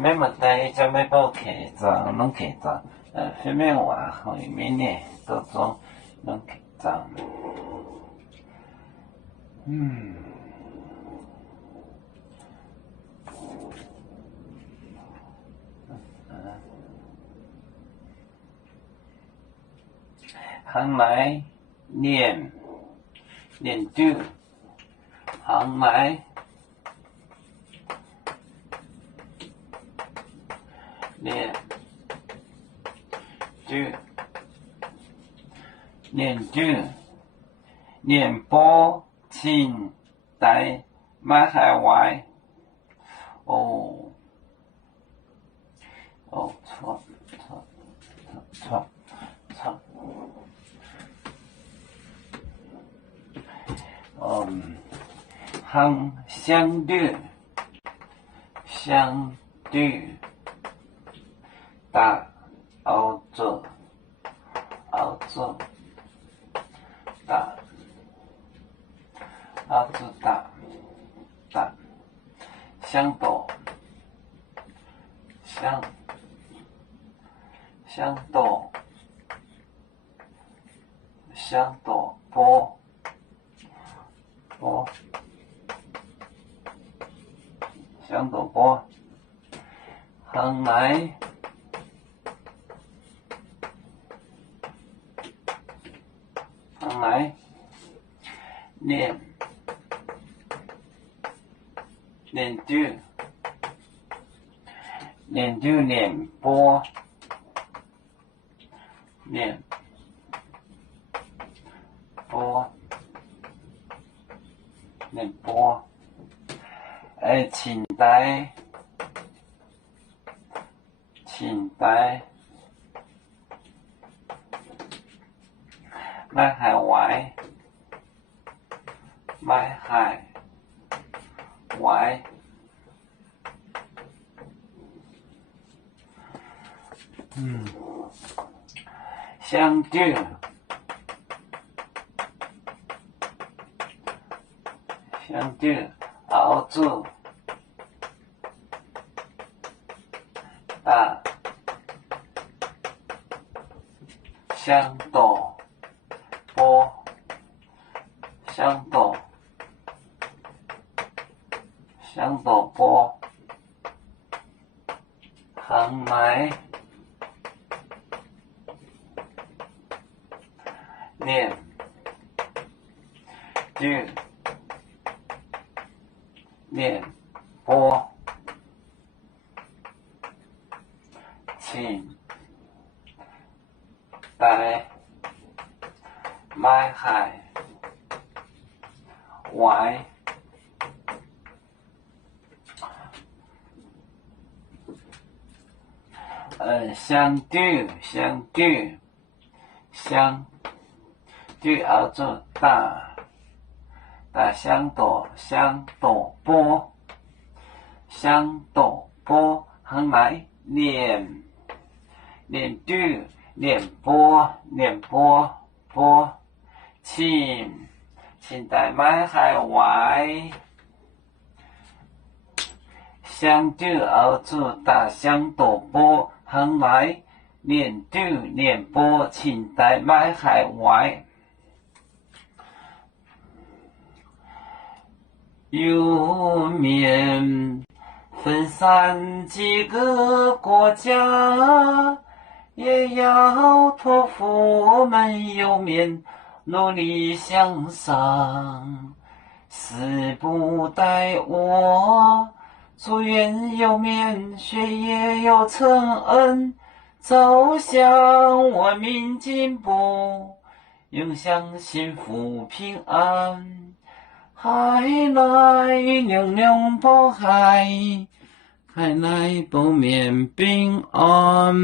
免问题，才要报客栈，拢客栈。phía bên ngoài hồi miền này tôi cho nó kịch giảm. Hàng ngày niệm chữ, hàng ngày niệm chữ niệm波清代马海外错行相对大澳洲大相斗波相斗波hàng ngày niệm chữ niệm波清代马海外相对澳洲大相斗波hàng ngày niệm chữ niệm波清代马海外相对澳洲大相斗波hàng ngày niệm chữ niệm波清代马海外相对澳洲大相斗波hàng ngày niệm chữ niệm波清代马海外有面分散几个国家，也要托付我们有面努力向上。死不待我，祝愿有面学业有成恩，走向文明进步，永享幸福平安。海来娘娘保海，海来保面平安。